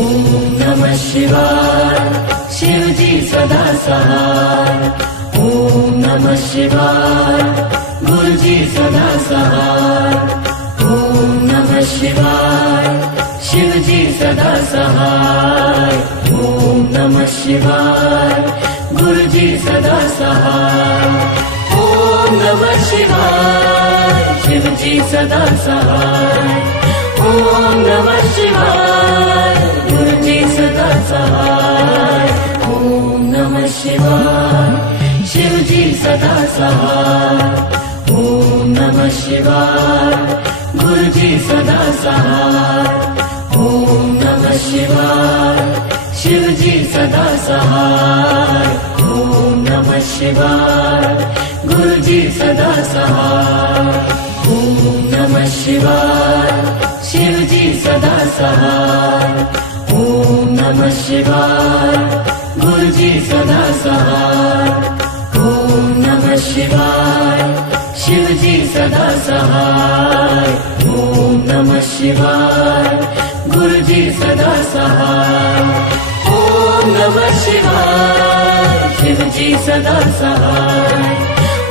ओम नमः शिवाय शिव जी सदा सहाय। ओम नमः शिवाय गुरु जी सदा सहाय। ओम नमः शिवाय शिव जी सदा सहाय। ओम नमः शिवाय गुरु जी सदा सहाय। ओम नमः शिवाय शिव जी सदा सहाय। ओम नमः शिवाय गुरु जी सदा सहाय। ओम नमः शिवाय शिव जी सदा सहाय। ओम नमः शिवाय गुरु जी सदा सहाय। ओम नमः शिवाय शिव जी सदा सहाय। ओम नमः शिवाय गुरु जी सदा सहाय। ओम नमः शिवाय शिव जी सदा सहाय। ओम नमः शिवाय गुरु जी सदा सहाय। ओम नमः शिवाय शिव जी सदा सहाय। ओम नमः शिवाय गुरु जी सदा सहाय। ओम नमः शिवाय शिव जी सदा सहाय।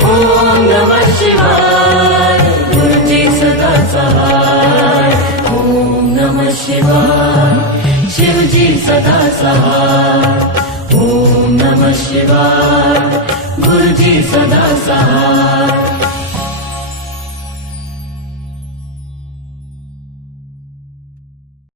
ओम नमः शिवाय गुरु जी सदा सहाय। ओम नमः शिवाय शिव जी सदा सहाय। ओम नमः शिवाय गुरु जी सदा सहाय।